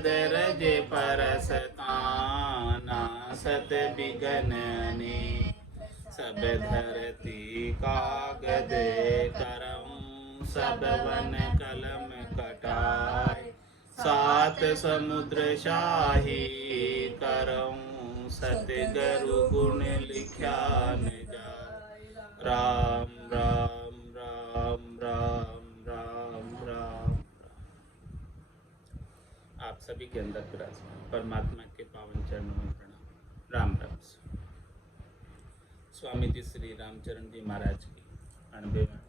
दरज परस ताना सत बिगन ने सब धरती कागद करऊं सब वन कलम कटाए सात समुद्र शाही करऊं सतगुरु गुण लिख्या न जाए। राम राम राम राम राम राम। आप सभी के अंदर विराजमान परमात्मा के पावन चरणों में प्रणाम। राम राम। स्वामी जी श्री रामचरण जी महाराज की 98वां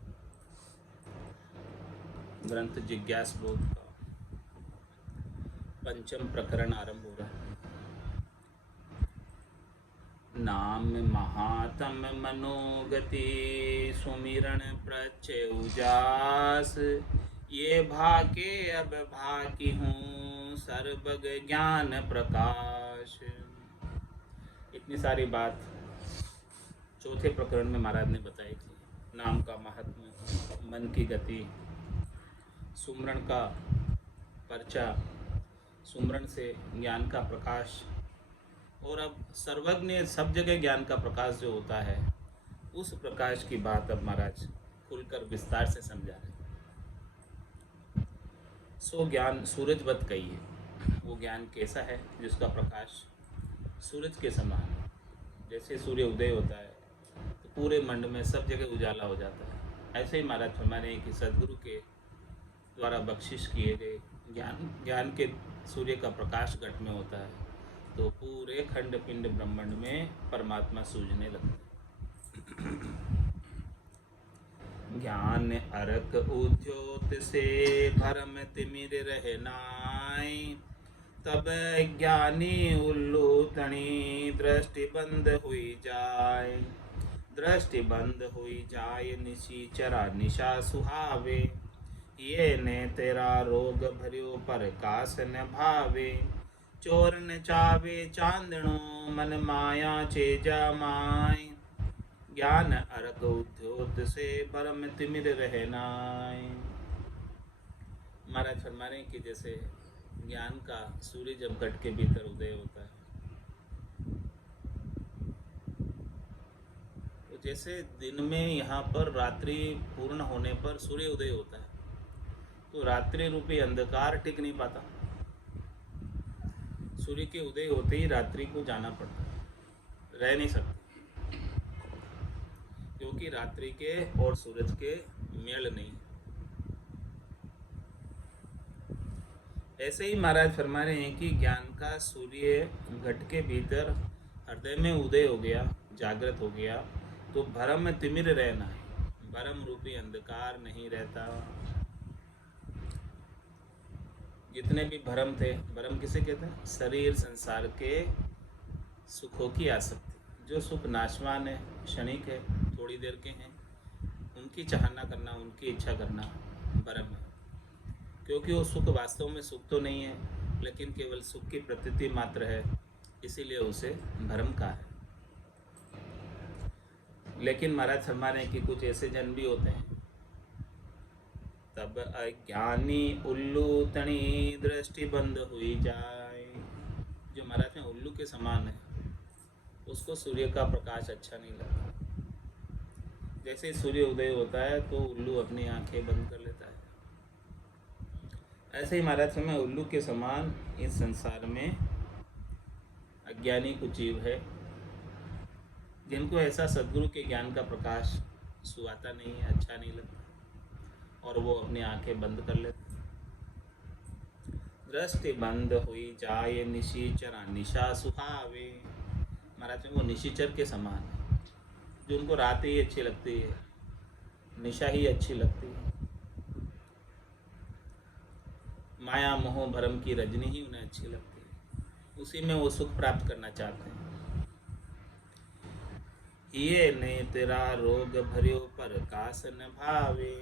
ग्रंथ जिज्ञास बोध का पंचम प्रकरण आरंभ हो रहा है। नाम महातम मनोगति सुमिरन प्रचय उजास ये भाके अब भाकी हूँ सर्वग ज्ञान प्रकाश। इतनी सारी बात चौथे प्रकरण में महाराज ने बताई थी। नाम का महात्म्य, मन की गति, सुमरण का पर्चा, सुमरण से ज्ञान का प्रकाश, और अब सर्वज्ञ सब जगह ज्ञान का प्रकाश जो होता है उस प्रकाश की बात अब महाराज खुलकर विस्तार से समझा रहे। सो ज्ञान सूरजवत कही है। वो ज्ञान कैसा है जिसका प्रकाश सूरज के समान है। जैसे सूर्य उदय होता है तो पूरे मंड में सब जगह उजाला हो जाता है, ऐसे ही महाराज फरमाने कि सदगुरु के द्वारा बख्शिश किए गए ज्ञान के सूर्य का प्रकाश घट में होता है तो पूरे खंड पिंड ब्रह्मांड में परमात्मा सूझने लगता है। ज्ञान अरक उद्योत से भरम तिमिर रह नाय तब ज्ञानी उल्लू तणी दृष्टि बंद हुई जाए। दृष्टि बंद हुई जाए निशीचरा निशा सुहावे ये ने तेरा रोग भरियो प्रकाश न भावे। चोर न चावे चांदणो मन माया चेजा माय ज्ञान अरग उद्योत से परम तिमिर रहनाय। महाराज फरमा रहे कि जैसे ज्ञान का सूर्य जब घट के भीतर उदय होता है तो जैसे दिन में यहाँ पर रात्रि पूर्ण होने पर सूर्य उदय होता है तो रात्रि रूपी अंधकार टिक नहीं पाता। सूर्य के उदय होते ही रात्रि को जाना पड़ता है, रह नहीं सकता, क्योंकि रात्रि के और सूरज के मेल नहीं। ऐसे ही महाराज फरमा रहे हैं कि ज्ञान का सूर्य घट के भीतर हृदय में उदय हो गया, जागृत हो गया तो भरम तिमिर रहना है। भरम रूपी अंधकार नहीं रहता। जितने भी भरम थे, भरम किसे कहते हैं? शरीर संसार के सुखों की आसक्ति, जो सुख नाशवान है, क्षणिक है, थोड़ी देर के हैं, उनकी चाहना करना, उनकी इच्छा करना भरम है। क्योंकि वो सुख वास्तव में सुख तो नहीं है लेकिन केवल सुख की प्रतीति मात्र है, इसीलिए उसे भरम कहा है। लेकिन महाराज फरमा रहे हैं कि कुछ ऐसे जन भी होते हैं तब अज्ञानी उल्लू तणी दृष्टि बंद हुई जाए। जो महाराज में उल्लू के समान है उसको सूर्य का प्रकाश अच्छा नहीं लगता। जैसे सूर्य उदय होता है तो उल्लू अपनी आंखें बंद कर लेता है। ऐसे ही महाराज में उल्लू के समान इस संसार में अज्ञानी कुछ जीव है जिनको ऐसा सद्गुरु के ज्ञान का प्रकाश सुहाता नहीं है, अच्छा नहीं लगता और वो अपनी आंखें बंद कर लेते। दृष्टि बंद हुई जाए निशीचरा निशा सुहावे। महाराज वो निशीचर के समान है जो उनको रात ही अच्छी लगती है, निशा ही अच्छी लगती है, माया मोह भरम की रजनी ही उन्हें अच्छी लगती है, उसी में वो सुख प्राप्त करना चाहते हैं। ये ने तेरा रोग भरियो पर कास न भावे।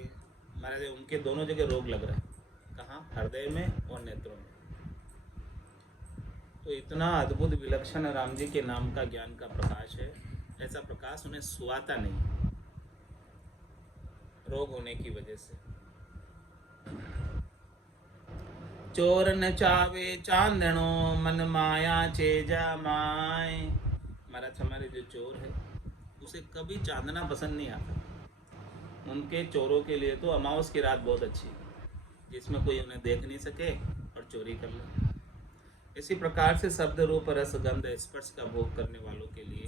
महाराज उनके दोनों जगह रोग लग रहा है, कहाँ? हृदय में और नेत्रों में। तो इतना अद्भुत विलक्षण राम जी के नाम का ज्ञान का प्रकाश है, ऐसा प्रकाश उन्हें सुहाता नहीं रोग होने की वजह से। चोर न चावे चांदनो मन माया चेजा माय। महाराज हमारे जो चोर है उसे कभी चांदना पसंद नहीं आता। उनके चोरों के लिए तो अमावस की रात बहुत अच्छी है जिसमें कोई उन्हें देख नहीं सके और चोरी कर ले। इसी प्रकार से शब्द रूप रस गंध स्पर्श का भोग करने वालों के लिए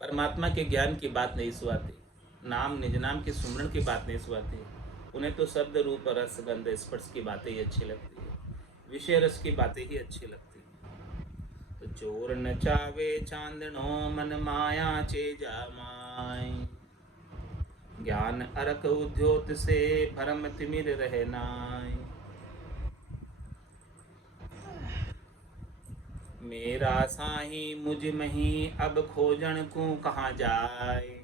परमात्मा के ज्ञान की बात नहीं सुहाती, नाम निज नाम के सुमरण की बात नहीं सुहाती। उन्हें तो शब्द रूप रस गंध स्पर्श की बातें ही अच्छी लगती है, विषय रस की बातें ही अच्छी लगती है। तो चोर न चावे चांदनो मन माया चेजा माय। ज्ञान अरक उद्योत से भरम तिमिर रहे नाय। मेरा साही मुझ मही अब खोजन को कहाँ जाए।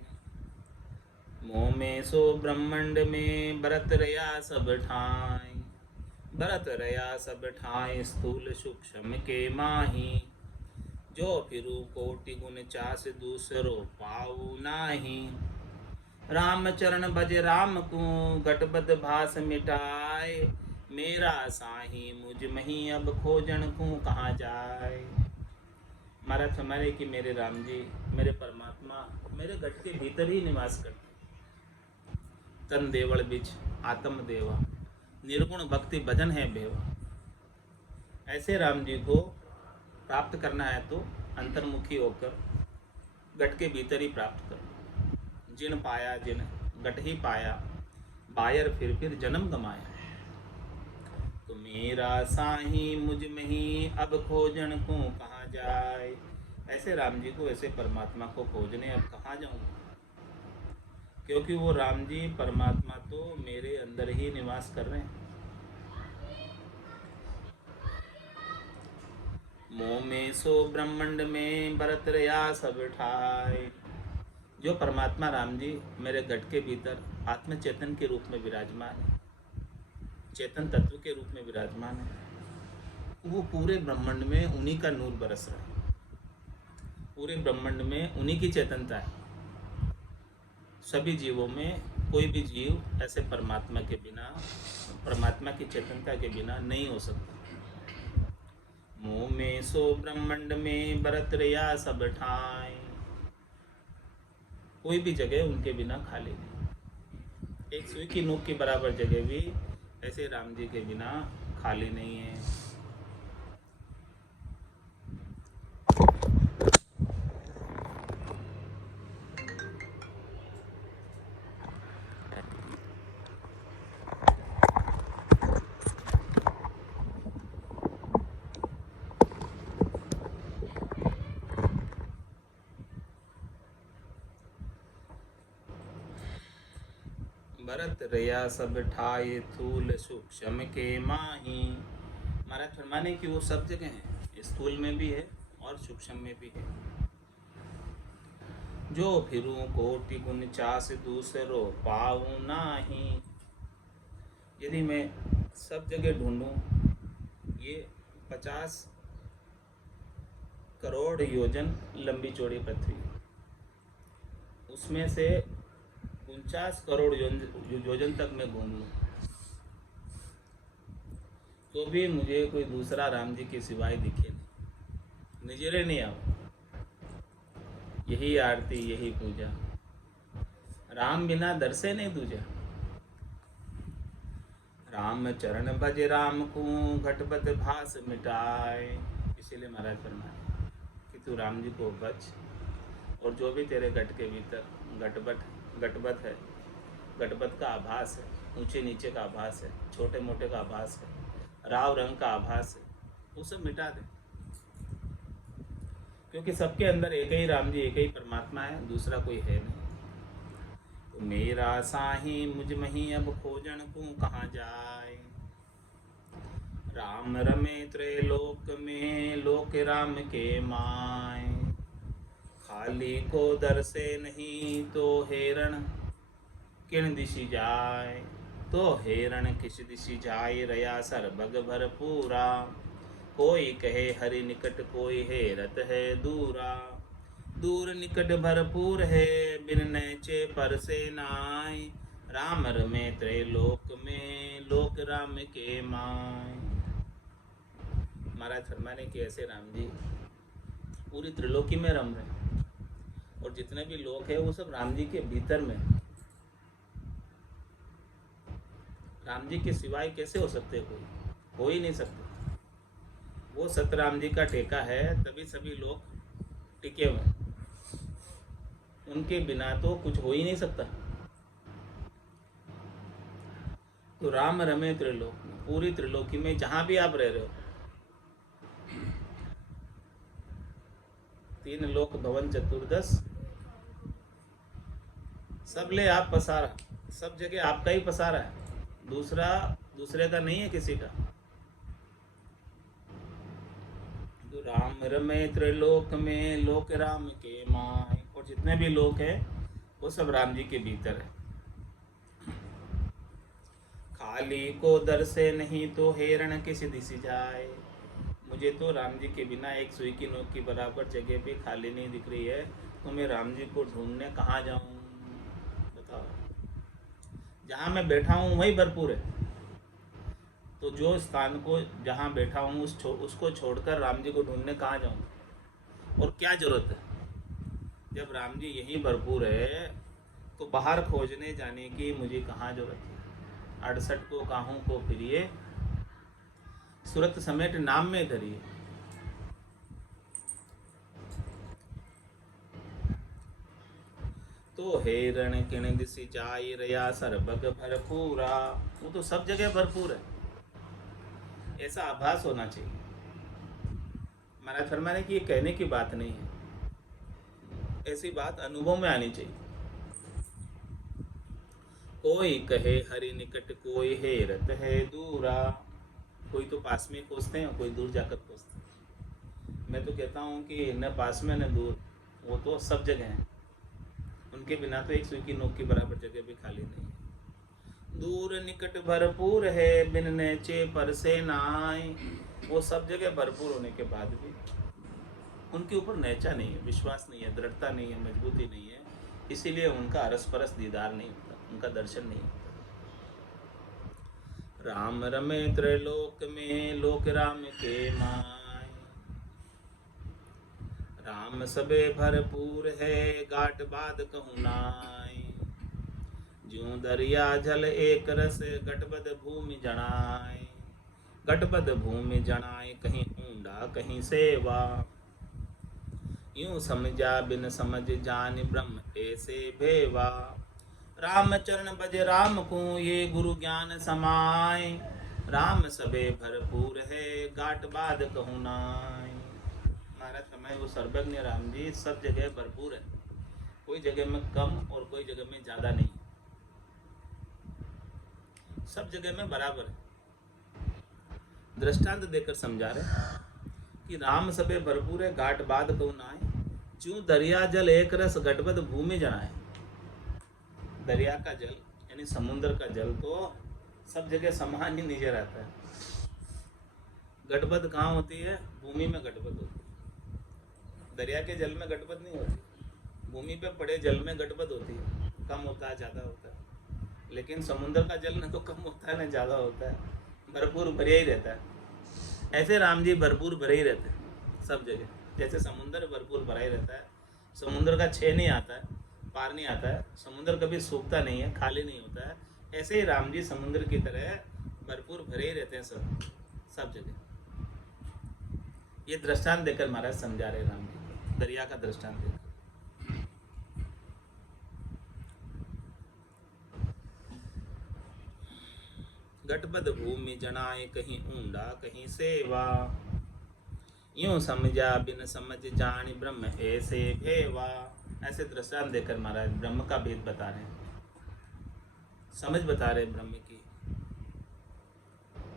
मोह में सो ब्रह्मंड में बरत रया सब ठाई। बरत रया सब ठाई स्थूल सूक्ष्म के माही। जो फिरू कोटि गुण चास दूसरो पाऊ नाही। राम चरण भज राम को घटबद भास मिटाए। मेरा साही मुझ मही अब खोजन को कहाँ जाए। महाराज हमारे कि मेरे राम जी मेरे परमात्मा मेरे घट के भीतर ही निवास करते। तन देवल बिच आत्म देवा निर्गुण भक्ति भजन है बेवा। ऐसे राम जी को प्राप्त करना है तो अंतर्मुखी होकर घट के भीतर ही प्राप्त करो। जिन पाया जिन घट ही पाया बायर फिर जन्म गमाया। तो मेरा साही मुझ में ही अब खोजन को कहाँ जाए। ऐसे राम जी को ऐसे परमात्मा को खोजने अब कहाँ जाऊँ, क्योंकि वो राम जी परमात्मा तो मेरे अंदर ही निवास कर रहे हैं। मोह में सो ब्रह्मांड में बरत रया सब ठाई। जो परमात्मा राम जी मेरे घट के भीतर आत्म चेतन के रूप में विराजमान है, चेतन तत्व के रूप में विराजमान है। वो पूरे ब्रह्मांड में उन्हीं का नूर बरस रहा है। पूरे ब्रह्मांड में उन्हीं की चेतनता है। सभी जीवों में कोई भी जीव ऐसे परमात्मा के बिना, परमात्मा की चेतनता के बिना नहीं हो सकता। मुँह में सो ब्रह्मांड में बरत रया सब ठाई। कोई भी जगह उनके बिना खाली नहीं। एक सुई की नोक के बराबर जगह भी ऐसे राम जी के बिना खाली नहीं है। भरत रया सब ठाए थूल सूक्ष्म के माही। महाराज फरमाने की वो सब जगह है, स्थूल में भी है और सूक्ष्म में भी है। जो फिरूं कोटि गुण चास दूसरो पाऊं नाही। यदि मैं सब जगह ढूंढूं, ये 50 करोड़ योजन लंबी चौड़ी पृथ्वी, उसमें से 49 करोड़ योजन तक मैं घूम लूँ तो भी मुझे कोई दूसरा राम जी के सिवाय दिखे नहीं, नजरे नहीं आओ। यही आरती यही पूजा, राम बिना दर से नहीं दूजा। राम चरण भज राम को घटपत भास मिटाए। इसीलिए महाराज फरमाए कि तू राम जी को बच, और जो भी तेरे घट के भीतर घटबत है, घटबत का आभास है, ऊंचे नीचे का आभास है, छोटे मोटे का आभास है, राव रंग का आभास है, वो सब मिटा दे। क्योंकि सबके अंदर एक ही राम जी, एक ही परमात्मा है, दूसरा कोई है नहीं। तो मेरा साही मुझ मही अब खोजन को कहाँ जाए। राम रमे त्रैलोक में लोक राम के माय। खाली को दर से नहीं तो हेरण किन दिशि जाए। तो हेरण किस दिशि जाए रया सरबग भरपूरा। कोई कहे हरि निकट कोई हेरत है दूरा। दूर निकट भरपूर है बिन नैचे पर से नाय। राम रमे त्रैलोक में, लोक राम के माय। महाराज फरमाने कि ऐसे राम जी पूरी त्रिलोकी में रम रहे, और जितने भी लोग हैं वो सब राम जी के भीतर में। राम जी के सिवाय कैसे हो सकते, कोई हो ही नहीं सकते। वो सतराम जी का टेका है, तभी सभी लोग टिके हुए, उनके बिना तो कुछ हो ही नहीं सकता। तो राम रमे त्रिलोक में, पूरी त्रिलोकी में जहां भी आप रह रहे हो, 3 लोक भवन चतुर्दश सब ले आप पसारा, सब जगह आपका ही पसारा है, दूसरे का नहीं है किसी का। तो राम रमे त्रिलोक में, लोक राम के माय। और जितने भी लोग हैं वो सब राम जी के भीतर है। खाली को दर से नहीं तो हेरण किस दिश जाए। मुझे तो राम जी के बिना एक सुई की नोक की बराबर जगह भी खाली नहीं दिख रही है, तो मैं राम जी को ढूंढने कहाँ जाऊँ बताओ। जहाँ मैं बैठा हूँ वही भरपूर है, तो जो स्थान को जहाँ बैठा हूँ उसको छोड़कर राम जी को ढूंढने कहाँ जाऊँ, और क्या जरूरत है। जब राम जी यहीं भरपूर है तो बाहर खोजने जाने की मुझे कहाँ जरूरत है। 68 को काहू को फिरिए, सूरत समेट नाम में धरिए। तो हेरण किण दिसी जाई रया सरबग भरपूरा। वो तो सब जगह भरपूर है, ऐसा आभास होना चाहिए। महाराज फरमाने की ये कहने की बात नहीं है, ऐसी बात अनुभव में आनी चाहिए। कोई कहे हरि निकट, कोई हेरत है दूरा। कोई तो पास में खोजते हैं और कोई दूर जाकर खोजते हैं। मैं तो कहता हूँ कि न पास में न दूर, वो तो सब जगह हैं। उनके बिना तो एक सुई की नोक की बराबर जगह भी खाली नहीं है। दूर निकट भरपूर है, बिन नेचे पर से नाय। वो सब जगह भरपूर होने के बाद भी उनके ऊपर नेचा नहीं है, विश्वास नहीं है, दृढ़ता नहीं है, मजबूती नहीं है, इसीलिए उनका अरस परस दीदार नहीं होता, उनका दर्शन नहीं होता। राम रमे त्रैलोक में, लोक राम के माय। राम सबे भरपूर है, गाट बाद कहूँ नाय। ज्यों दरिया जल एक रस, गटबद भूमि जनाए। गटबद भूमि जनाए, कहीं ऊंडा कहीं सेवा। यूं समझा बिन समझ जान ब्रह्म ऐसे भेवा। राम चरण बज राम को, ये गुरु ज्ञान समाय। राम सबे भरपूर है, गाट बाद कहूँ नाय। महाराज समय वो सर्वज्ञ राम जी सब जगह भरपूर है, कोई जगह में कम और कोई जगह में ज़्यादा नहीं, सब जगह में बराबर है। दृष्टांत देकर समझा रहे कि राम सबे भरपूर है, घाट बाद कहूँ नाय। ज्यों दरिया जल एक रस, गटबद भूमि जनाए। दरिया का जल यानी समुद्र का जल तो सब जगह समान ही नजर आता है। गटबद कहाँ होती है? भूमि में गटबद होती है। दरिया के जल में गटबद नहीं होती, भूमि पे पड़े जल में गटबद होती है, कम होता है ज़्यादा होता है। लेकिन समुद्र का जल न तो कम होता है न ज़्यादा होता है, भरपूर भरे ही रहता है। ऐसे राम जी भरपूर भरे ही रहते हैं सब जगह, जैसे समुद्र भरपूर भरा ही रहता है। समुद्र का छेद नहीं आता है, पार नहीं आता है, समुद्र कभी सूखता नहीं है, खाली नहीं होता है। ऐसे ही राम जी समुद्र की तरह भरपूर भरे ही रहते हैं सब जगह। ये दृष्टांत देकर महाराज समझा रहे राम जी, दरिया का दृष्टांत देकर। गटबद भूमि जनाए, कहीं ऊंडा कहीं सेवा। यूं समझा बिन समझ जान ब्रह्म ऐसे भेवा। ऐसे दृष्टांत देकर महाराज ब्रह्म का भेद बता रहे हैं, समझ बता रहे ब्रह्म की।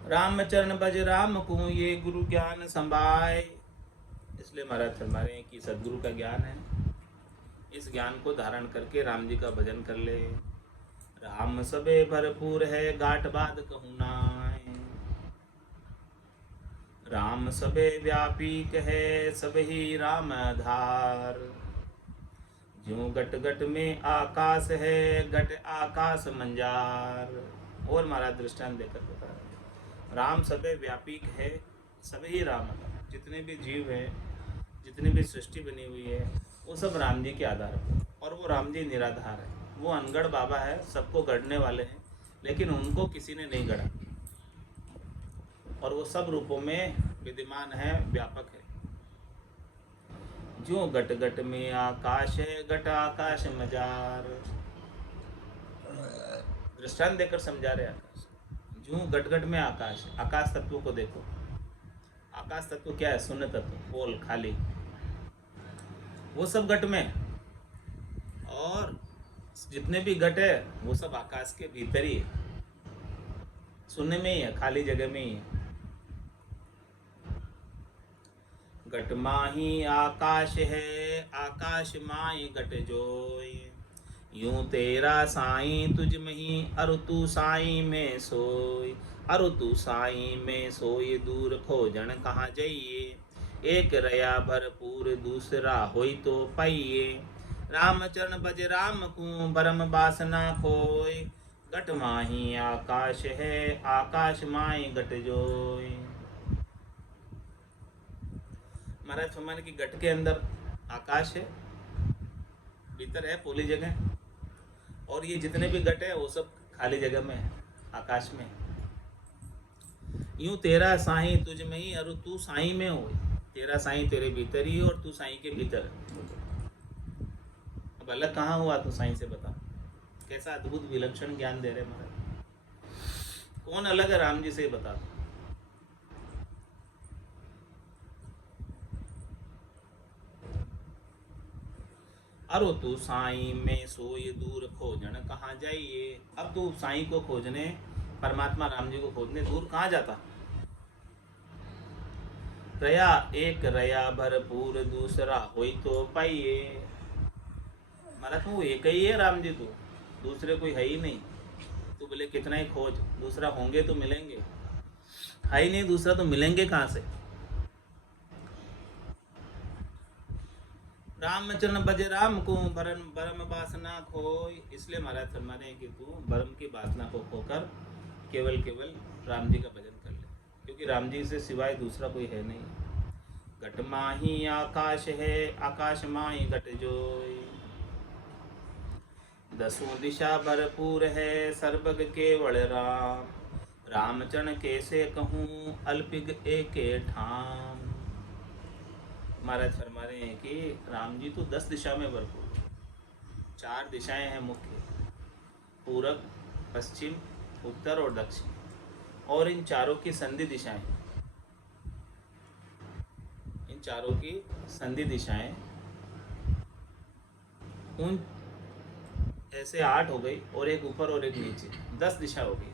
राम चरण बज राम को, ये गुरु ज्ञान संभाय। इसलिए महाराज फरमा रहे हैं कि सदगुरु का ज्ञान है, इस ज्ञान को धारण करके राम जी का भजन कर ले। राम सबे भरपूर है, गाट बाद कहूँ नाय। राम सबे व्यापी कहे, सब ही राम आधार। ज्यों घट घट में आकाश है, घट आकाश मंजार। और महाराज दृष्टांत देकर बता रहे, राम सदै व्यापीक है, सभी राम है। जितने भी जीव हैं, जितनी भी सृष्टि बनी हुई है, वो सब राम जी के आधार पर, और वो राम जी निराधार है। वो अनगढ़ बाबा है, सबको गढ़ने वाले हैं, लेकिन उनको किसी ने नहीं गढ़ा, और वो सब रूपों में विद्यमान है, व्यापक है। जो घट घट में आकाश है, घट आकाश मजार। दृष्टांत देकर समझा रहे आकाश। जो घट घट में आकाश है, आकाश तत्व को देखो। आकाश तत्व क्या है? शून्य तत्व, पोल, खाली। वो सब घट में, और जितने भी घट है वो सब आकाश के भीतर ही है, शून्य में ही है, खाली जगह में ही है। घट माही आकाश है, आकाश माही घट जोय। यूं तेरा साईं तुझ मही, अरु तू साईं में सोय। अरु तू साईं में सोय, दूर खोजन कहाँ जाइए। एक रया भरपूर, दूसरा होई तो पाइए। रामचरण भज राम को, भरम बासना खोय। घट माही आकाश है, आकाश माही घट जोय। महाराज फरमाने की घट के अंदर आकाश है, भीतर है पोली जगह, और ये जितने भी घट है वो सब खाली जगह में है, आकाश में। यूं तेरा साईं तुझ में ही, और तू साईं में हो। तेरा साईं तेरे भीतर ही, और तू साईं के भीतर है। अब अलग कहाँ हुआ तू साईं से? बता। कैसा अद्भुत विलक्षण ज्ञान दे रहे महाराज। कौन अलग है राम जी से? बता। अरो तू साईं में सोए, दूर खोजन कहाँ जाइए। अब तू साईं को खोजने, परमात्मा राम जी को खोजने दूर कहाँ जाता? रया एक रया भरपूर, दूसरा होई तो पाइए। मतलब तू एक ही है राम जी, तू दूसरे कोई है ही नहीं। तू बोले कितना ही खोज, दूसरा होंगे तो मिलेंगे, है ही नहीं दूसरा, तो मिलेंगे कहाँ से? रामचरण भज राम को, भरम वासना खोय। इसलिए महाराज फरमा रहे हैं कि तू भरम की वासना को खोकर केवल केवल राम जी का भजन कर ले, क्योंकि राम जी से सिवाय दूसरा कोई है नहीं। घट माही आकाश है, आकाश माही घट जोय। दसों दिशा भरपूर है, सर्वग केवल राम। रामचरण कैसे कहूँ, अल्पिग एके ठाम। महाराज फरमा रहे हैं कि राम जी तो 10 दिशा में भरपूर। 4 दिशाएं हैं मुख्य, पूरब, पश्चिम, उत्तर और दक्षिण, और इन चारों की संधि दिशाएं। इन चारों की संधि दिशाएं, उन ऐसे 8 हो गई, और एक ऊपर और एक नीचे, 10 दिशा हो गई।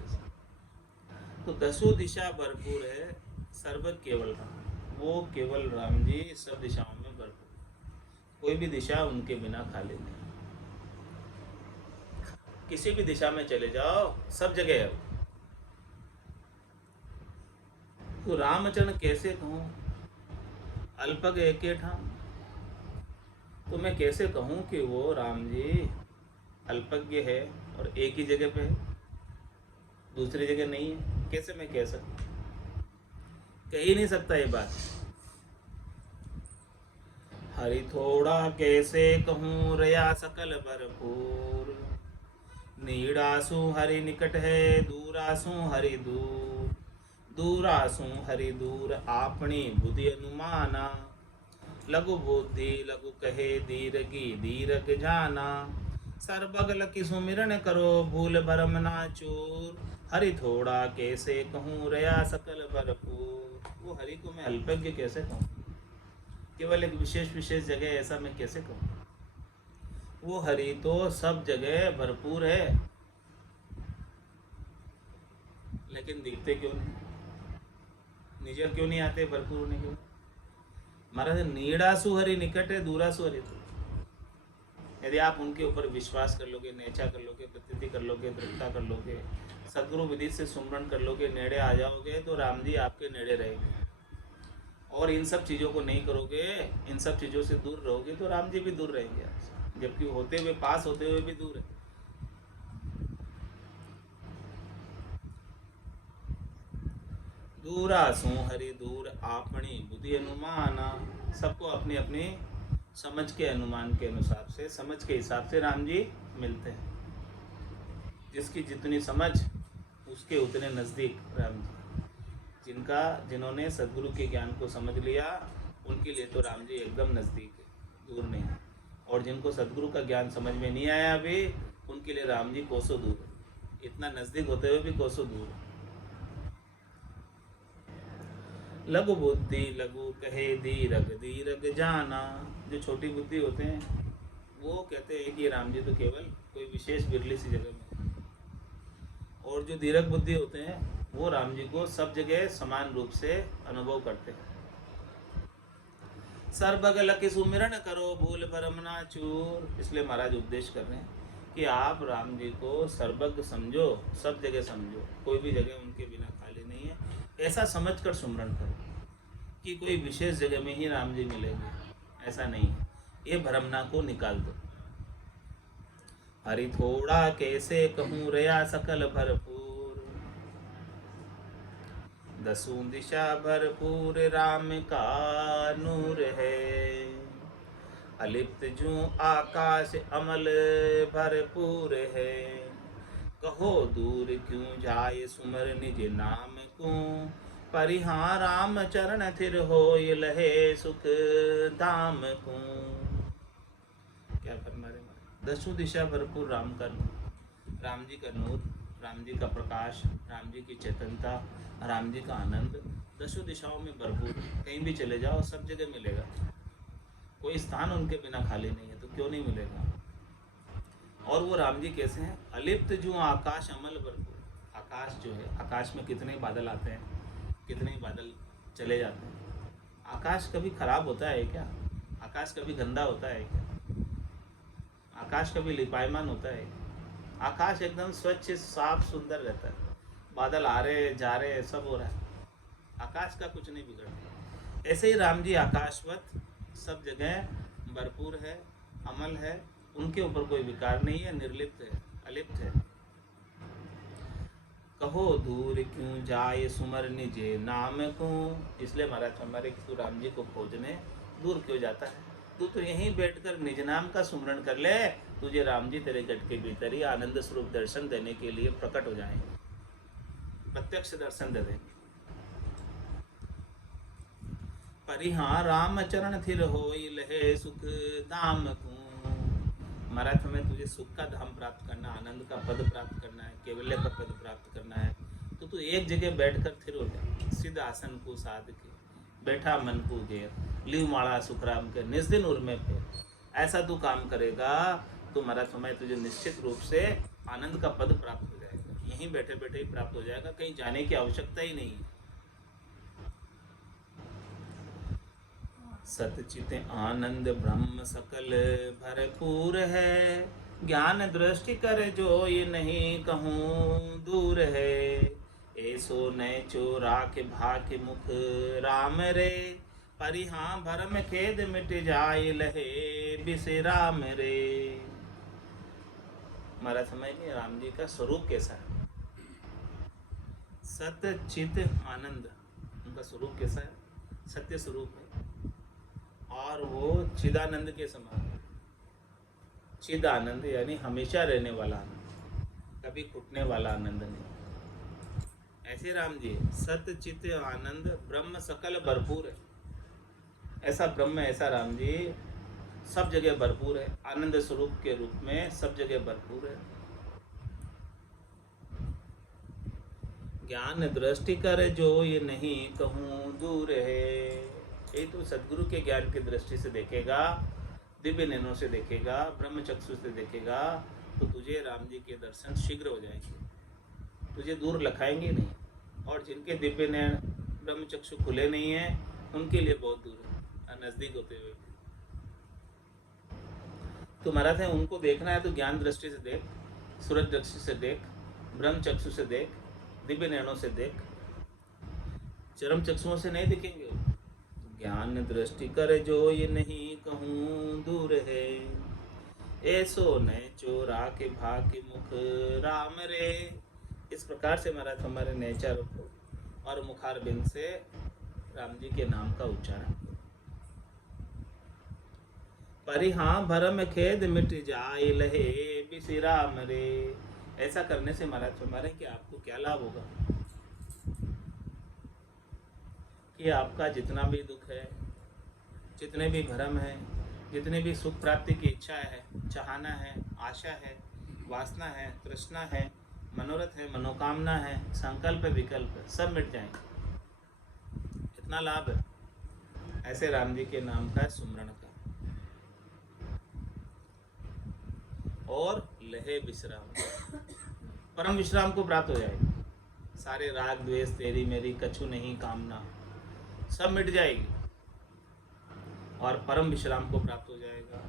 तो 10 दिशा भरपूर है, सर्वग केवल राम। वो केवल राम जी सब दिशाओं में भरपूर, कोई भी दिशा उनके बिना खाली नहीं। किसी भी दिशा में चले जाओ, सब जगह है। तो रामचरण कैसे कहूँ, अल्पग एके ठाम। तो मैं कैसे कहूँ कि वो राम जी अल्पज्ञ है और एक ही जगह पे है, दूसरी जगह नहीं है? कैसे मैं कह सकता? कह ही नहीं सकता ये बात। हरि थोड़ा कैसे कहूँ, रया सकल भरपूर। नीड़ासु हरि निकट है, दूरासु हरि दूर। दूरासु हरि दूर, आपनी बुद्धि अनुमाना। लघु बुद्धि लघु कहे, दीर्घी दीर्घ जाना। सर्वगल की सुमिरन करो, भूल भरम ना चूर। हरि थोड़ा कैसे कहूँ, रया सकल भरपूर। वो हरि को मैं अल्पज्ञ कैसे कहूँ? केवल एक विशेष जगह ऐसा मैं कैसे कहूँ? वो हरि तो सब जगह भरपूर है, लेकिन दिखते क्यों नहीं? निजर क्यों नहीं आते भरपूर होने के? महाराज नीड़ासु हरि निकट है, दूरासु हरि दूर। यदि आप उनके ऊपर विश्वास कर लोगे, नेचा कर लोगे, प्रतीति कर लोगे, दृढ़ता कर लोगे, सदगुरु विधि से सुमरण कर लोगे, नेड़े आ जाओगे, तो राम जी आपके नेड़े रहेंगे। और इन सब चीज़ों को नहीं करोगे, इन सब चीज़ों से दूर रहोगे, तो राम जी भी दूर रहेंगे आपसे। जबकि होते हुए, पास होते हुए भी दूर है। दूरा सो हरि दूर आपनी बुद्धि अनुमाना। सबको अपनी अपनी समझ के अनुमान के अनुसार से, समझ के हिसाब से राम जी मिलते हैं। जिसकी जितनी समझ उसके उतने नज़दीक राम जी। जिन्होंने सदगुरु के ज्ञान को समझ लिया उनके लिए तो राम जी एकदम नज़दीक है, दूर नहीं है। और जिनको सदगुरु का ज्ञान समझ में नहीं आया अभी, उनके लिए राम जी कोसों दूर है। इतना नज़दीक होते हुए भी कोसों दूर है। लघु बुद्धि लघु कहे धीरग धीरग जाना। जो छोटी बुद्धि होते हैं वो कहते हैं कि राम जी तो केवल कोई विशेष बिरली सी जगह में, और जो धीरज बुद्धि होते हैं वो राम जी को सब जगह समान रूप से अनुभव करते हैं। सर्वग लखि सुमिरन करो भूल भरम ना चूर। इसलिए महाराज उपदेश कर रहे हैं कि आप राम जी को सर्वज्ञ समझो, सब जगह समझो, कोई भी जगह उनके बिना खाली नहीं है, ऐसा समझकर सुमिरन करो कि कोई विशेष जगह में ही राम जी मिलेंगे, ऐसा नहीं है। ये भ्रमना को निकाल दो। हरि थोड़ा कैसे कहूँ रया सकल भरपूर, दसों दिशा भरपूर राम का नूर है। अलिप्त जो आकाश अमल भरपूर है, कहो दूर क्यों जाए सुमर निज नाम को। परिहां राम चरण थिर होय लहे सुख धाम को। क्या फरमा रहे हैं? दसों दिशा भरपूर राम का नूर, राम जी का नूर, राम जी का प्रकाश, राम जी की चेतनता, राम जी का आनंद दसों दिशाओं में भरपूर। कहीं भी चले जाओ सब जगह मिलेगा, कोई स्थान उनके बिना खाली नहीं है, तो क्यों नहीं मिलेगा। और वो राम जी कैसे हैं? अलिप्त जो आकाश अमल भरपूर। आकाश जो है, आकाश में कितने बादल आते हैं, कितने बादल चले जाते हैं। आकाश कभी खराब होता है क्या? आकाश कभी गंदा होता है क्या? आकाश कभी लिपायमान होता है? आकाश एकदम स्वच्छ साफ सुंदर रहता है। बादल आ रहे जा रहे सब हो रहा है, आकाश का कुछ नहीं बिगड़ता। ऐसे ही राम जी आकाशवत सब जगह भरपूर है, अमल है, उनके ऊपर कोई विकार नहीं है, निर्लिप्त है, अलिप्त है। कहो दूर क्यों जाए सुमर निजे नाम को। इसलिए महाराज हमारे तू राम जी को खोजने दूर क्यों जाता है? तू तो यहीं बैठकर निज नाम का सुमरण कर ले, तुझे राम जी तेरे गट के भीतर ही आनंद स्वरूप दर्शन देने के लिए प्रकट हो जाएंगे, प्रत्यक्ष दर्शन दे देंगे। परिहां राम चरण थिर होय लहे सुख धाम को। महाराज हमें तुझे सुख का धाम प्राप्त करना, आनंद का पद प्राप्त करना है, केवल्य का पद प्राप्त करना है, तो तू एक जगह बैठकर थिर हो जा। सिद्ध आसन को साध के बैठा मन को घेर, लीव माला सुखराम के निज दिन उर्मे पे। ऐसा तू काम करेगा तो महाराज हमें तुझे निश्चित रूप से आनंद का पद प्राप्त हो जाएगा, यहीं बैठे बैठे ही प्राप्त हो जाएगा, कहीं जाने की आवश्यकता ही नहीं है। सतचित आनंद ब्रह्म सकल भरपूर है, ज्ञान दृष्टि कर जो ये नहीं कहूँ दूर है। ऐसो नय चो राख भाख मुख राम रे, परिहां भरम खेद मिट जाए लहे बिसराम रे। हमारा समझ में राम जी का स्वरूप कैसा है? सतचित आनंद, उनका स्वरूप कैसा है? सत्य स्वरूप है, और वो चिदानंद के समान। चिद आनंद यानी हमेशा रहने वाला आनंद, कभी घुटने वाला आनंद नहीं। ऐसे राम जी सत्य चित आनंद ब्रह्म सकल भरपूर है। ऐसा ब्रह्म, ऐसा राम जी सब जगह भरपूर है, आनंद स्वरूप के रूप में सब जगह भरपूर है। ज्ञान दृष्टि कर जो ये नहीं कहूँ दूर है। ये तो सदगुरु के ज्ञान की दृष्टि से देखेगा, दिव्य नैनों से देखेगा, ब्रह्म चक्षु से देखेगा, तो तुझे राम जी के दर्शन शीघ्र हो जाएंगे, तुझे दूर लखाएंगे नहीं। और जिनके दिव्य नैन ब्रह्म चक्षु खुले नहीं हैं उनके लिए बहुत दूर है, नज़दीक होते हुए। तो महाराज है उनको देखना है तो ज्ञान दृष्टि से देख, सूरज दृष्टि से देख, ब्रह्म चक्षु से देख, दिव्य नैनों से देख, चरम चक्षुओं से नहीं दिखेंगे। ज्ञान दृष्टि कर जो ये नहीं कहूँ दूर है, ऐसो न चोरा के भाग्य मुख राम रे। इस प्रकार से महाराज हमारे नेचर को और मुखार बिंद से राम जी के नाम का उच्चारण। परिहां भरम खेद मिट जाए लहे बिसि राम रे। ऐसा करने से महाराज हमारे कि आपको क्या लाभ होगा कि आपका जितना भी दुख है, जितने भी भरम है, जितने भी सुख प्राप्ति की इच्छा है, चाहना है, आशा है, वासना है, तृष्णा है, मनोरथ है, मनोकामना है, संकल्प विकल्प सब मिट जाएंगे। इतना लाभ है ऐसे राम जी के नाम का सुमरण का। और लहे विश्राम, परम विश्राम को प्राप्त हो जाएगा। सारे राग द्वेष तेरी मेरी कछु नहीं कामना सब मिट जाएगी और परम विश्राम को प्राप्त हो जाएगा।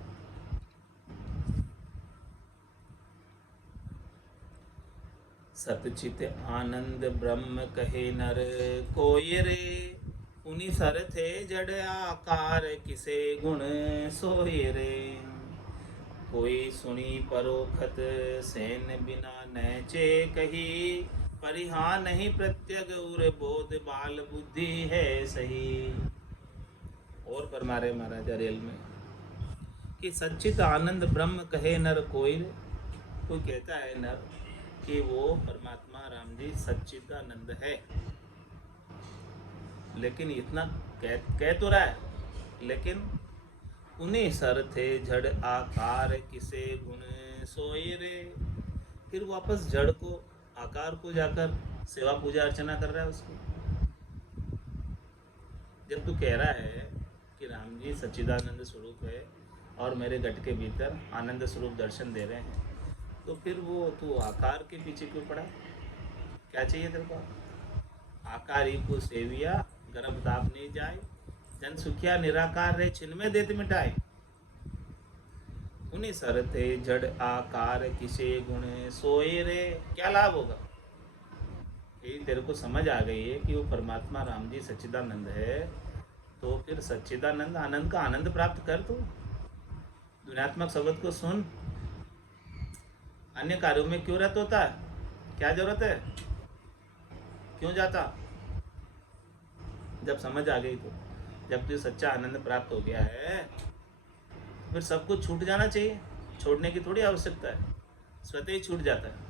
सतचित आनंद ब्रह्म कहे नर कोय रे। उन्हीं सर थे जड़ आकार किसे गुण सोय रे। कोई सुनी परोखत सेन बिना नैचे कही। परिहा नहीं प्रत्यग उर बोध बाल बुद्धि है सही। और फरमारे महाराज रेल में कि सच्चित आनंद ब्रह्म कहे नर कोई। कोई कहता है नर कि वो परमात्मा राम जी सच्चिदानंद है, लेकिन इतना कह तो रहा है, लेकिन उन्हीं सर थे जड़ आकार किसे गुण सोए रे। फिर वापस जड़ को आकार को जाकर सेवा पूजा अर्चना कर रहा है उसको। जब तू कह रहा है कि राम जी सच्चिदानंद स्वरूप है और मेरे घट के भीतर आनंद स्वरूप दर्शन दे रहे हैं, तो फिर वो तू आकार के पीछे क्यों पड़ा? क्या चाहिए तेरे को? आकार ही को सेविया गर्भ ताप नहीं जाए। जन सुखिया निराकार रे छिन में देत मिटाए। उन्हीं सरते जड़ आकार किसे गुण सोए रे। क्या लाभ होगा? यही तेरे को समझ आ गई है कि वो परमात्मा राम जी सच्चिदानंद है, तो फिर सच्चिदानंद आनंद का आनंद प्राप्त कर। तू दुनियात्मक शब्द को सुन, अन्य कार्यों में क्यों रत होता है? क्या जरूरत है? क्यों जाता? जब समझ आ गई, तो जब तुझे सच्चा आनंद प्राप्त हो गया है, फिर सब कुछ छूट जाना चाहिए। छोड़ने की थोड़ी आवश्यकता है, स्वतः ही छूट जाता है।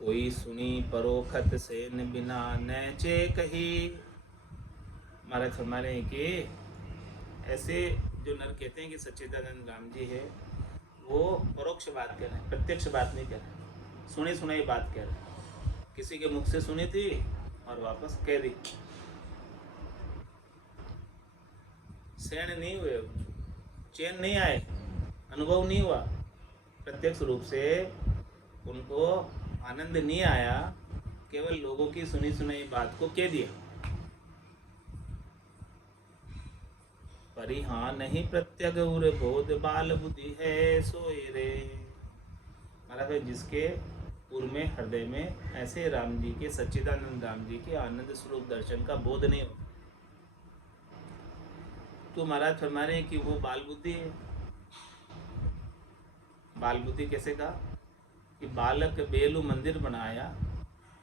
कोई सुनी परोखत से न बिना नैचे कही। महाराज फरमा रहे हैं कि ऐसे जो नर कहते हैं कि सच्चिदानंद राम जी है, वो परोक्ष बात कह रहे हैं, प्रत्यक्ष बात नहीं कह रहे, सुनी सुनाई बात कह रहे हैं। किसी के मुख से सुनी थी और वापस कह दी। शयन नहीं हुए, चैन नहीं आए, अनुभव नहीं हुआ, प्रत्यक्ष रूप से उनको आनंद नहीं आया, केवल लोगों की सुनी सुनाई बात को कह दिया। परिहां नहीं प्रत्यग उर बोध बाल बुद्धि है सोए रे। महाराज जिसके पूर्व में हृदय में ऐसे राम जी के सच्चिदानंद राम जी के आनंद स्वरूप दर्शन का बोध नहीं होता, तो महाराज फरमा रहे हैं कि वो बाल बुद्धि है। बाल बुद्धि कैसे कहा? कि बालक बेलू मंदिर बनाया,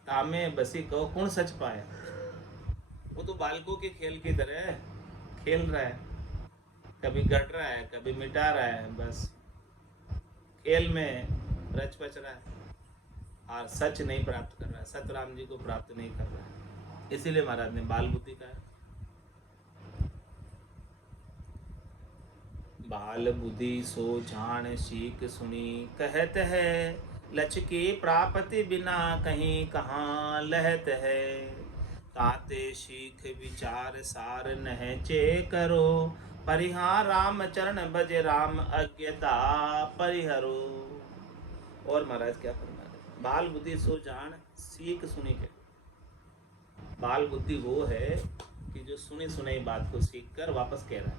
तामे बसी कहो कौन सच पाया। वो तो बालकों के खेल की तरह खेल रहा है, कभी गढ़ रहा है, कभी मिटा रहा है, बस खेल में रच पच रहा है और सच नहीं प्राप्त कर रहा है, सतराम जी को प्राप्त नहीं कर रहा है। इसीलिए महाराज ने बाल बुद्धि कहा। बाल बुद्धि सो जान सीख सुनी कहत है। लक्ष्य की प्राप्ति बिना कहीं कहाँ लहत है। ताते सीख विचार सार नहचे करो। परिहां राम चरण भज राम अज्ञता परिहरो। और महाराज क्या फरमा रहे? बाल बुद्धि सो जान सीख सुनी के। बाल बुद्धि वो है कि जो सुनी सुनाई बात को सीख कर वापस कह रहा है,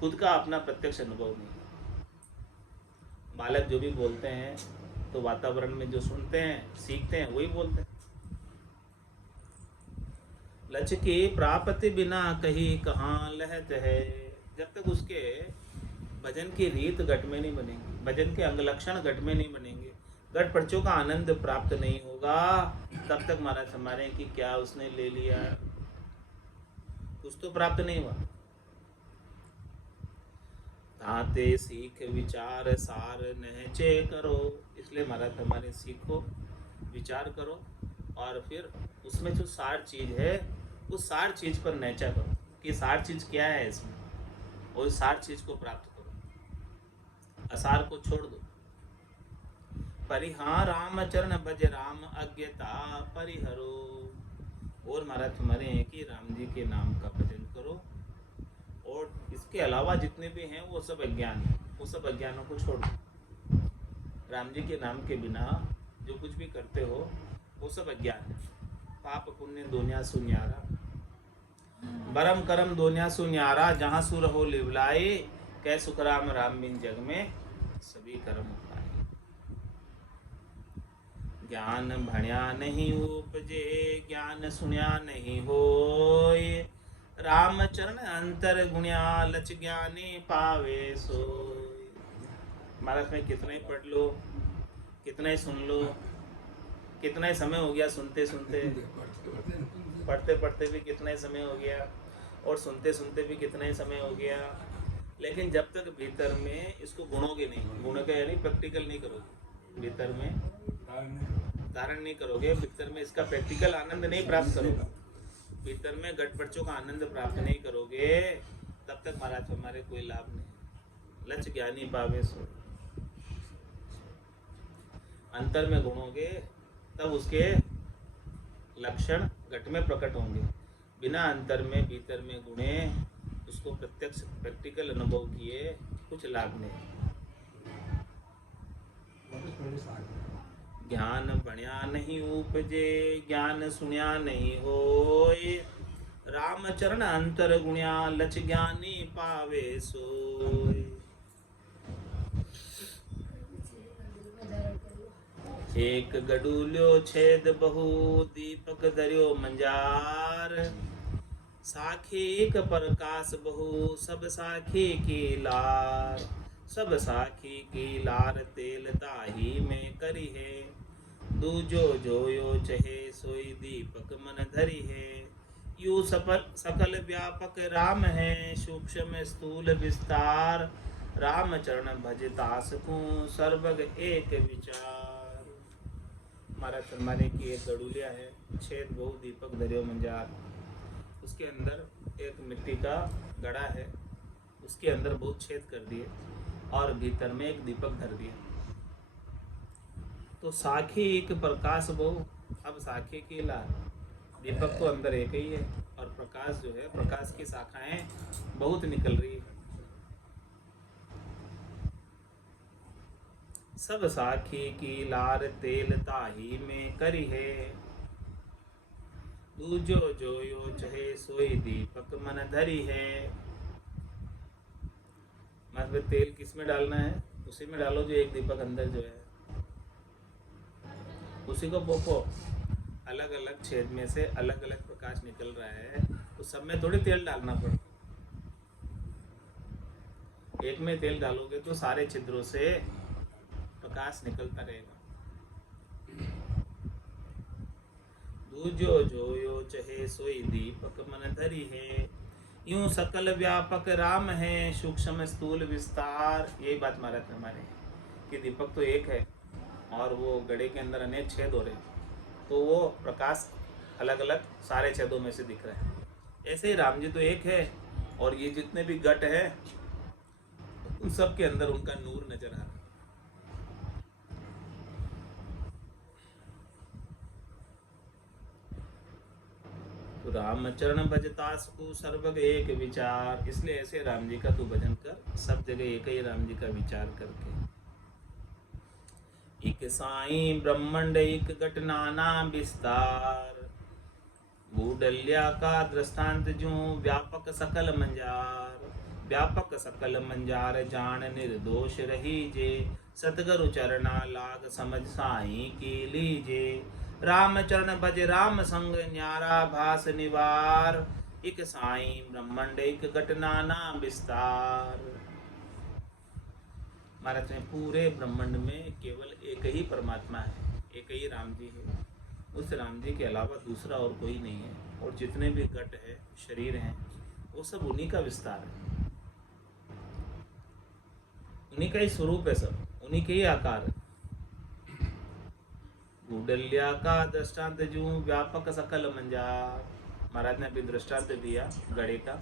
खुद का अपना प्रत्यक्ष अनुभव नहीं। बालक जो भी बोलते हैं तो वातावरण में जो सुनते हैं सीखते हैं वही बोलते हैं। लक्ष्य की प्राप्ति बिना कहीं कहाँ लहत है। जब तक उसके भजन की रीत घट में नहीं बनेगी, भजन के अंग लक्षण घट में नहीं बनेंगे, घट पर्चों का आनंद प्राप्त नहीं होगा, तब तक महाराज हमारे कि क्या उसने ले लिया, कुछ तो प्राप्त नहीं हुआ। ताते सीख विचार सार नहचे करो, इसलिए महाराज हमारे सीखो, विचार करो और फिर उसमें जो सार चीज है उस सार चीज पर नहचा करो कि सार चीज क्या है इसमें, और सार चीज को प्राप्त करो, असार को छोड़ दो। परिहां राम चरण भज राम अज्ञता परिहरो, और महाराज तुम्हारे हैं कि राम जी के नाम का भजन करो, और इसके अलावा जितने भी हैं वो सब अज्ञान है, वो सब अज्ञानों को छोड़ दो। राम जी के नाम के बिना जो कुछ भी करते हो वो सब अज्ञान है। पाप पुण्य दोनिया सुन्यारा, बरम करम दोनिया सुन्यारा, जहाँ सुर हो लिवलाए, कै सुखराम राम बिन जग में सभी कर्म उपाए। ज्ञान भण्या नहीं उपजे, ज्ञान सुन्या नहीं होय, राम चरण अंतर गुण्या लच ज्ञानी पावे सोय। महाराज में कितना ही पढ़ लो, कितना ही सुन लो, कितना ही समय हो गया सुनते सुनते, पढ़ते पढ़ते भी कितना ही समय हो गया, और सुनते सुनते भी कितना ही समय हो गया, लेकिन जब तक भीतर में इसको गुणोगे नहीं, गुण का यानी प्रैक्टिकल नहीं करोगे, भीतर में धारण नहीं करोगे, भीतर में इसका प्रैक्टिकल आनंद नहीं प्राप्त करोगे, भीतर में घट पर्चों का आनंद प्राप्त नहीं करोगे, तब तक महाराज हमारे कोई लाभ नहीं। लच ज्ञानी पावे सो, अंतर में गुणोगे तब उसके लक्षण घट में प्रकट होंगे, बिना अंतर में भीतर में गुणे उसको प्रत्यक्ष प्रैक्टिकल अनुभव किए कुछ लाभ नहीं। ज्ञान बढ़िया नहीं उपजे, ज्ञान सुन्या नहीं होय, राम चरण अंतर गुण्या लच ज्ञानी पावे सोय। एक गडूल्यो छेद बहु, दीपक धर्यो मंजार, साखी एक प्रकाश बहु, सब साखी की लार, सब साखी की लार तेल ताही में करी है, दूजो जोयो चहे सोई दीपक मन धरी है, यू सकल व्यापक राम है, सूक्ष्म स्थूल विस्तार, राम चरण भजतास को सर्वग एक विचार। महाराज फरमाने की एक गडूलिया है, छेद बहु दीपक धर्यो मंजार, उसके अंदर एक मिट्टी का गड़ा है, उसके अंदर बहुत छेद कर दिए और भीतर में एक दीपक धर दिया। तो साखी एक प्रकाश बहु, अब साखी की लार, दीपक तो अंदर एक ही है और प्रकाश जो है, प्रकाश की शाखाएं बहुत निकल रही है। सब साखी की लार तेल ताही में करी है, दूजो जोयो चहे सोई दीपक मन धरी है। मतलब तेल किस में डालना है, उसी में डालो जो एक दीपक अंदर जो है, उसी को पोपो। अलग अलग छेद में से अलग अलग प्रकाश निकल रहा है, तो सब में थोड़ी तेल डालना पड़ता। एक में तेल डालोगे तो सारे छिद्रों से प्रकाश निकलता रहेगा। दूजो जोयो चहे सोई दीपक मन धरी है, यूं सकल व्यापक राम है, सूक्ष्म स्थूल विस्तार। यही बात महाराज हमारे कि दीपक तो एक है और वो गड़े के अंदर अनेक छेद हो रहे हैं, तो वो प्रकाश अलग अलग सारे छेदों में से दिख रहा है। ऐसे ही राम जी तो एक है और ये जितने भी घट है उन सब के अंदर उनका नूर नजर आ रहा है। तो राम चरण भजतास को सर्वग एक विचार, इसलिए ऐसे राम जी का तू भजन कर, सब जगह एक ही राम जी का विचार करके। एक साई ब्रह्मंड एक घट नाना विस्तार, बूडल्या का दृष्टांत जो व्यापक सकल मंजार, व्यापक सकल मंजार जान निर्दोष रही जे, सतगुरु चरना लाग समझ साई की लीजे, राम चरण भज राम संग न्यारा भास निवार, एक साई ब्रह्मांड एक घटना ना विस्तार। महाराज में पूरे ब्रह्मांड में केवल एक ही परमात्मा है, एक ही राम जी है। उस राम जी के अलावा दूसरा और कोई नहीं है। और जितने भी घट है, शरीर हैं, वो सब उन्हीं का विस्तार है, उन्हीं का ही स्वरूप है, सब उन्हीं के ही आकार है। गुडल्या का दृष्टांत जो व्यापक सकल मंजार। महाराज ने अभी दृष्टांत दिया घड़े का,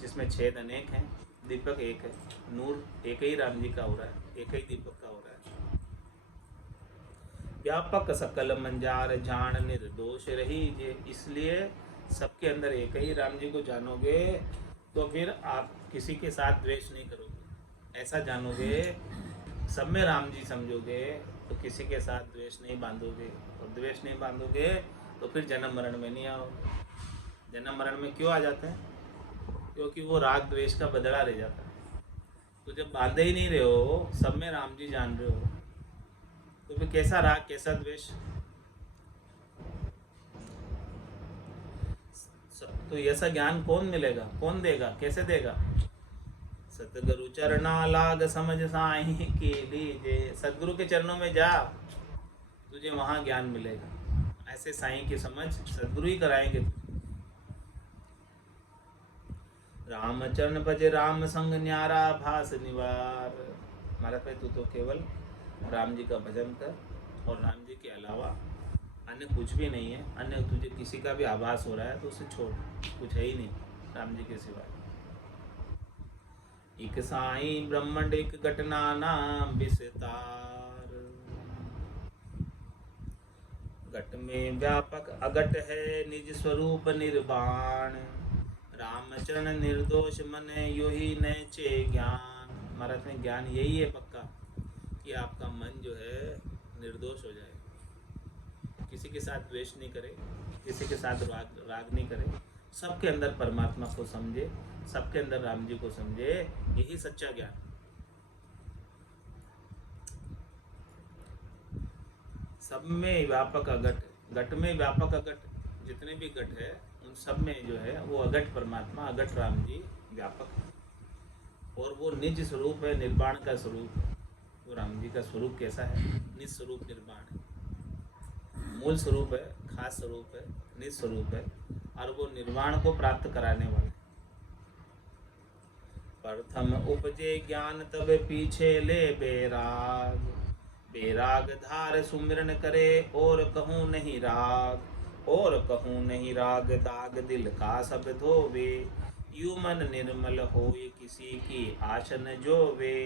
जिसमें छेद अनेक हैं, दीपक एक है, नूर एक ही राम जी का हो रहा है, एक ही दीपक का हो रहा है। व्यापक सकल मंजार जान निर्दोष रही जे। इसलिए सबके अंदर एक ही राम जी को जानोगे तो फिर आप किसी के साथ द्वेष नहीं करोगे। ऐसा जानोगे, सब में राम जी समझोगे तो किसी के साथ द्वेष नहीं बांधोगे। और द्वेष नहीं बांधोगे तो फिर जन्म मरण में नहीं आओगे। जन्म मरण में क्यों आ जाते हैं? क्योंकि वो राग द्वेष का बदला रह जाता है। तो जब बांधे ही नहीं रहे हो, सब में राम जी जान रहे हो, तो फिर कैसा राग कैसा द्वेष? तो ऐसा ज्ञान कौन मिलेगा, कौन देगा, कैसे देगा? सतगुरु चरणा लाग समझ साई के लीजे। सतगुरु के चरणों में जा, तुझे वहां ज्ञान मिलेगा। ऐसे साईं की समझ सतगुरु ही कराएंगे। राम चरण भज राम संग न्यारा भास निवार। महाराज भाई तू तो केवल राम जी का भजन कर, और राम जी के अलावा अन्य कुछ भी नहीं है। अन्य तुझे किसी का भी आभास हो रहा है तो उसे छोड़, कुछ है ही नहीं राम जी के सिवाय। एक साई ब्रह्मांड एक घटना नाम विस्तार। घट में व्यापक अघट है निज स्वरूप निर्वाण। रामचरण निर्दोष मन यो ही नैचे ज्ञान। महाराज में ज्ञान यही है पक्का कि आपका मन जो है निर्दोष हो जाए, किसी के साथ द्वेष नहीं करे, किसी के साथ राग नहीं करे, सबके अंदर परमात्मा को समझे, सबके अंदर राम जी को समझे। यही सच्चा ज्ञान। सब में व्यापक अघट, घट में व्यापक अघट, जितने भी घट है उन सब में जो है वो अघट परमात्मा, अघट राम जी व्यापक है। और वो निज स्वरूप है, निर्वाण का स्वरूप है। वो राम जी का स्वरूप कैसा है? निज स्वरूप निर्वाण है। मूल स्वरूप है, खास स्वरूप है, निज स्वरूप है, और वो निर्वाण को प्राप्त कराने वाला है। प्रथम उपजे ज्ञान तब पीछे ले बेराग। बेराग धार सुमिरन करे और कहूँ नहीं राग। और कहूँ नहीं राग दाग दिल का सब धोवे। यू मन निर्मल होए किसी की आशन जोवे।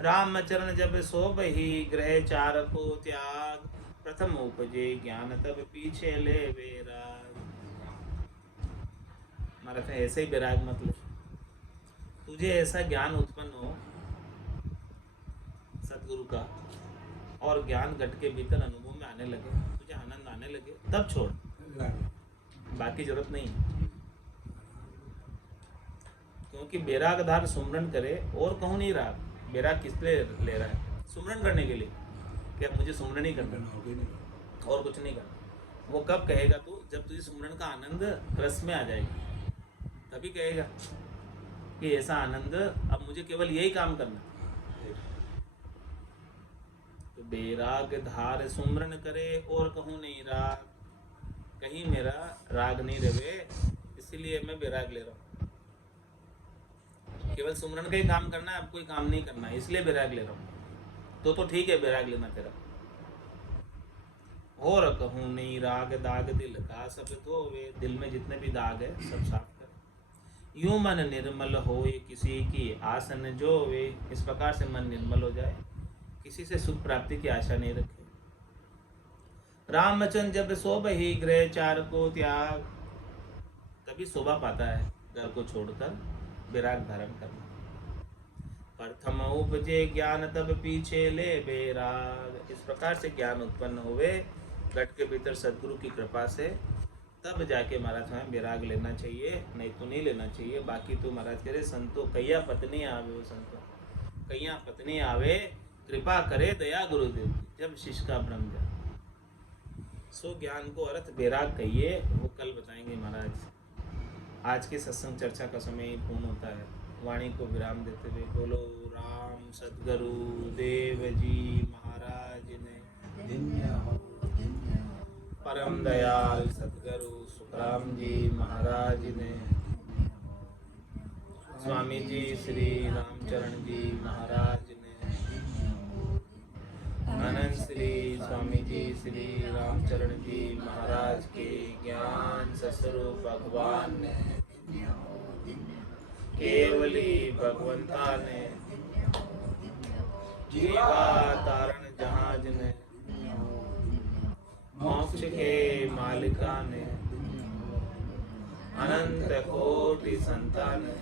रामचरण जब सोब ही ग्रह चार को त्याग। प्रथम उपजे ज्ञान तब पीछे ले बेराग। हमारा ऐसे ही बेराग मतलब तुझे ऐसा ज्ञान उत्पन्न हो सतगुरु का, और ज्ञान घट के भीतर अनुभव में आने लगे, तुझे आनंद आने लगे, तब छोड़, बाकी जरूरत नहीं। क्योंकि बेराग धार सुमरन करे और कहूँ नहीं राग। बेराग किस लिए ले रहा है? सुमरन करने के लिए। क्या मुझे सुमरन ही करना और कुछ नहीं करना। वो कब कहेगा तू? जब तुझे सुमरन का आनंद रस में आ जाएगा, तभी कहेगा कि ऐसा आनंद अब मुझे केवल यही काम करना। तो बेराग धार सुमरन करे और कहूँ नहीं राग। कहीं मेरा राग नहीं रहे, इसीलिए मैं बेराग ले रहा हूँ। केवल सुमरन का ही काम करना है, अब कोई काम नहीं करना है, इसलिए बेराग ले रहा हूँ। तो ठीक है बेराग लेना तेरा। और कहूँ नहीं राग दाग दिल का सब धोवे। दिल में जितने भी दाग है सब साफ कर। यूं मन निर्मल होए किसी की आसन जोवे। इस प्रकार से मन निर्मल हो जाए, किसी से सुख प्राप्ति की आशा नहीं रखे। रामचंद्र जब शोभ ही गृह चार को त्याग। तभी शोभा पाता है घर को छोड़कर विराग धारण करना। प्रथम उपजे ज्ञान तब पीछे ले बेराग। इस प्रकार से ज्ञान उत्पन्न हुए घट के भीतर सदगुरु की कृपा से, तब जाके महाराज हमें विराग लेना चाहिए, नहीं तो नहीं लेना चाहिए। बाकी तो महाराज कह रहे संतो कैया पत्नी आवे। वो संतो कैया पत्नी आवे, कृपा करे दया गुरुदेव जब शिष्य का भ्रम जाए। सो ज्ञान को अर्थ विराग कहिए, वो कल बताएंगे महाराज। आज के सत्संग चर्चा का समय ही पूर्ण होता है। वाणी को विराम देते हुए बोलो राम सद्गुरु देव जी महाराज ने, परम दयाल सद्गुरु सुखराम जी महाराज ने, स्वामी जी श्री रामचरण जी महाराज ने, अनंत श्री स्वामी जी श्री रामचरण जी महाराज के ज्ञान ससुरु भगवान ने, केवली भगवंता ने, जीवा तारण जहाज ने, मोक्ष के मालिका ने, अनंत कोटि संतान ने,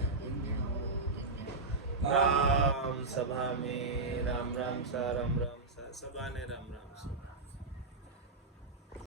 राम सभा में राम राम सा सभा ने राम राम सा।